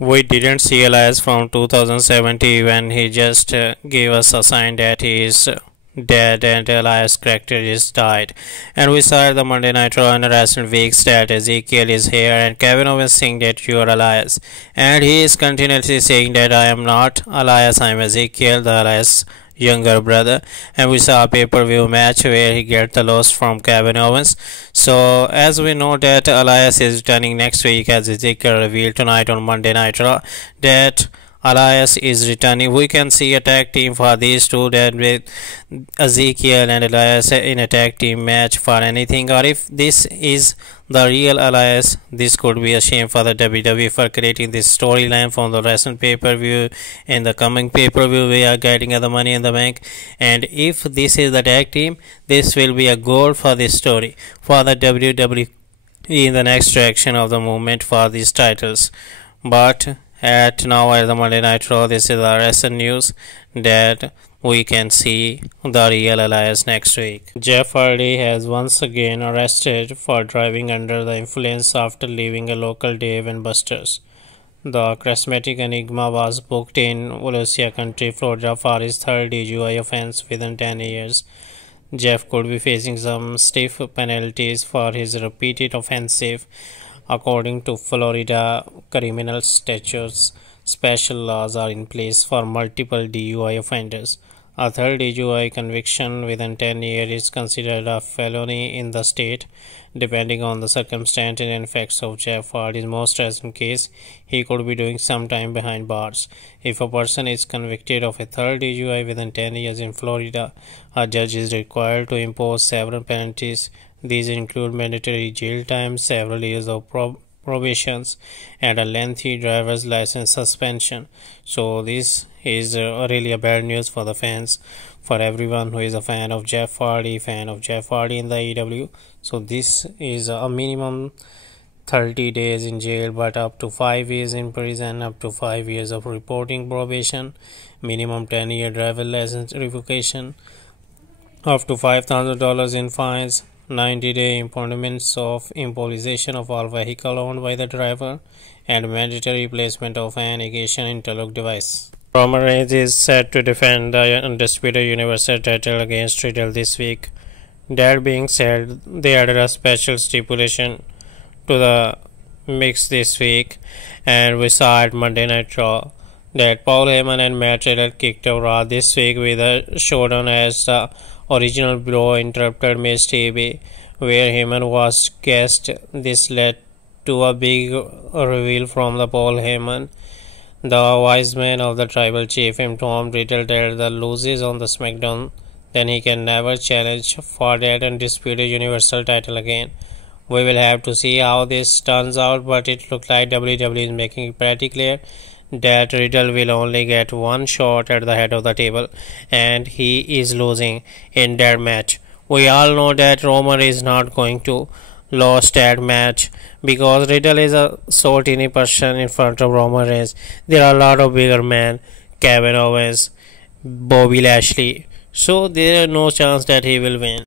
We didn't see Elias from 2017 when he just gave us a sign that he is dead and Elias' character is died. And we saw the Monday Night Raw in recent weeks that Ezekiel is here and Kevin Owens saying that you are Elias. And he is continuously saying that I am not Elias, I am Ezekiel, the Elias younger brother. And we saw a pay-per-view match where he get the loss from Kevin Owens. So as we know that Elias is returning next week, as Ezekiel revealed tonight on Monday Night Raw that Elias is returning. We can see a tag team for these two, that with Ezekiel and Elias in a tag team match for anything. Or if this is the real Elias, this could be a shame for the WWE for creating this storyline from the recent pay-per-view. In the coming pay-per-view, we are getting the Money in the Bank, and if this is the tag team, this will be a goal for this story for the WWE in the next direction of the movement for these titles. But at now at the Monday Night Raw, this is the recent news that we can see the real Elias next week. Jeff Hardy has once again arrested for driving under the influence after leaving a local Dave and Buster's. The charismatic enigma was booked in Volusia County, Florida for his third DUI offense within 10 years. Jeff could be facing some stiff penalties for his repeated offenses. According to Florida criminal statutes, special laws are in place for multiple DUI offenders. A third DUI conviction within 10 years is considered a felony in the state. Depending on the circumstances and facts of Jeff Hardy's most recent case, he could be doing some time behind bars. If a person is convicted of a third DUI within 10 years in Florida, a judge is required to impose several penalties. These include mandatory jail time, several years of probations, and a lengthy driver's license suspension. So this is really a bad news for the fans, for everyone who is a fan of Jeff Hardy in the AEW. So this is a minimum 30 days in jail, but up to 5 years in prison, up to 5 years of reporting probation, minimum 10-year driver license revocation, up to $5,000 in fines, 90-day impoundments of immobilization of all vehicle owned by the driver, and mandatory replacement of an ignition interlock device. Roman Reigns is set to defend the undisputed Universal title against Riddle this week. That being said, they added a special stipulation to the mix this week, and we saw at Monday Night Raw that Paul Heyman and Matt Riddle kicked off Raw this week with a showdown as the original Bro interrupted Miss TV, where Heyman was guest. This led to a big reveal from the Paul Heyman. The wise man of the tribal chief informed Riddle that the loses on the SmackDown, then he can never challenge for that undisputed Universal title again. We will have to see how this turns out, but it looks like WWE is making it pretty clear that Riddle will only get one shot at the head of the table, and he is losing in that match. We all know that Roman is not going to lose that match because Riddle is a so teeny person in front of Roman Reigns. There are a lot of bigger men, Kevin Owens, Bobby Lashley, so there is no chance that he will win.